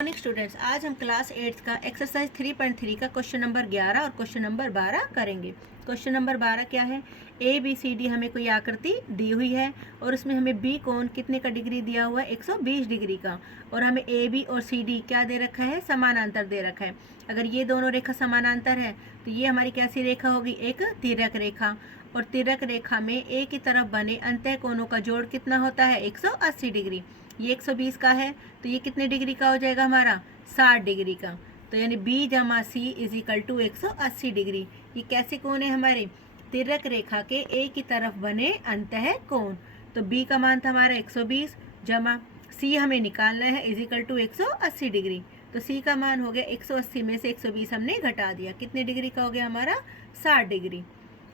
Morning students, आज हम class 8 का एक्सरसाइज 3.3 का क्वेश्चन नंबर 11 और क्वेश्चन नंबर 12 करेंगे। क्वेश्चन नंबर 12 क्या है? ए बी सी डी हमें कोई आकृति दी हुई है और उसमें हमें बी कोण कितने का डिग्री दिया हुआ है? 120 डिग्री का। और हमें ए बी और सी डी क्या दे रखा है? समानांतर दे रखा है। अगर ये दोनों रेखा समानांतर है तो ये हमारी कैसी रेखा होगी? एक तिर्यक रेखा। और तिर्यक रेखा में ए की तरफ बने अंतः कोणों का जोड़ कितना होता है? 180 डिग्री। ये 120 का है तो ये कितने डिग्री का हो जाएगा हमारा? 60 डिग्री का। तो यानी बी जमा सी इज इक्वल टू 180 डिग्री। ये कैसे कोण है हमारे? तिर्यक रेखा के ए की तरफ बने अंतः कोण। तो बी का मान था हमारा 120 जमा सी हमें निकालना है इज इक्वल टू 180 डिग्री। तो सी का मान हो गया 180 में से 120 हमने घटा दिया। कितने डिग्री का हो गया हमारा? 60 डिग्री।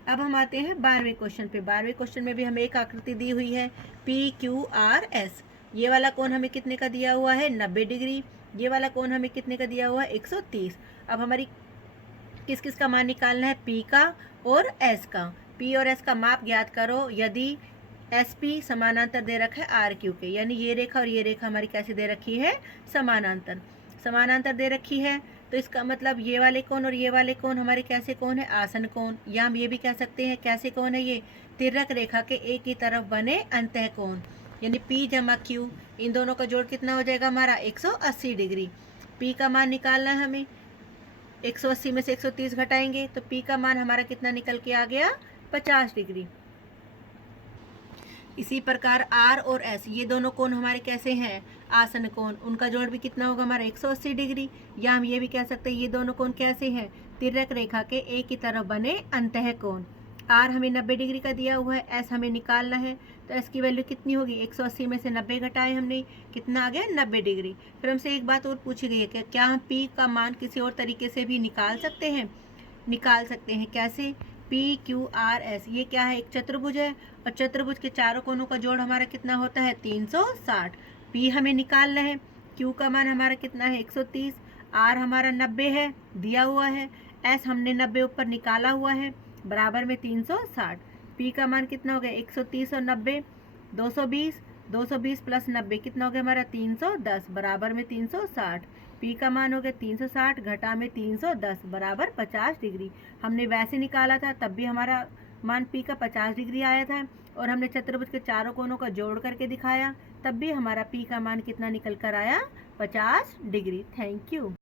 अब हम आते हैं 12वें क्वेश्चन पे। 12वें क्वेश्चन में भी हमें एक आकृति दी हुई है पी क्यू आर एस। ये वाला कोण हमें कितने का दिया हुआ है? 90 डिग्री। ये वाला कोण हमें कितने का दिया हुआ है? 130। अब हमारी किस किस का मान निकालना है? पी का और एस का। पी और एस का माप ज्ञात करो यदि एस पी समानांतर दे रखा है आर क्यू के। यानी ये रेखा और ये रेखा हमारी कैसे दे रखी है? समानांतर। समानांतर दे रखी है तो इसका मतलब ये वाले कोण और ये वाले कोण हमारे कैसे कोण है? आसन कोण। या हम ये भी कह सकते हैं कैसे कोण है ये? तिर्यक रेखा के एक की तरफ बने अंतः कोण। यानी P जमा Q, इन दोनों का जोड़ कितना हो जाएगा हमारा? 180 डिग्री। P का मान निकालना है हमें। 180 में से 130 घटाएंगे तो P का मान हमारा कितना निकल के आ गया? 50 डिग्री। इसी प्रकार R और S, ये दोनों कोण हमारे कैसे हैं? आसन कोण। उनका जोड़ भी कितना होगा हमारा? 180 डिग्री। या हम ये भी कह सकते हैं ये दोनों कोण कैसे हैं? तिर्यक रेखा के एक की तरफ बने अंतः कोण। R हमें 90 डिग्री का दिया हुआ है, S हमें निकालना है तो S की वैल्यू कितनी होगी? 180 में से 90 घटाए हमने, कितना आ गया? 90 डिग्री। फिर हमसे एक बात और पूछी गई है कि क्या हम P का मान किसी और तरीके से भी निकाल सकते हैं? निकाल सकते हैं। कैसे? पी क्यू आर एस, ये क्या है? एक चतुर्भुज है और चतुर्भुज के चारों कोनों का जोड़ हमारा कितना होता है? 360। पी हमें निकालना है। क्यू का मान हमारा कितना है? 130। आर हमारा 90 है, दिया हुआ है। एस हमने 90 ऊपर निकाला हुआ है, बराबर में 360। पी का मान कितना हो गया? 130 और 90 220। 220 प्लस 90 कितना हो गया हमारा? 310, बराबर में 360। पी का मान हो गया 360 घटा में 310 बराबर 50 डिग्री। हमने वैसे निकाला था तब भी हमारा मान पी का 50 डिग्री आया था और हमने चतुर्भुज के चारों कोनों का जोड़ करके दिखाया तब भी हमारा पी का मान कितना निकल कर आया? 50 डिग्री। Thank you.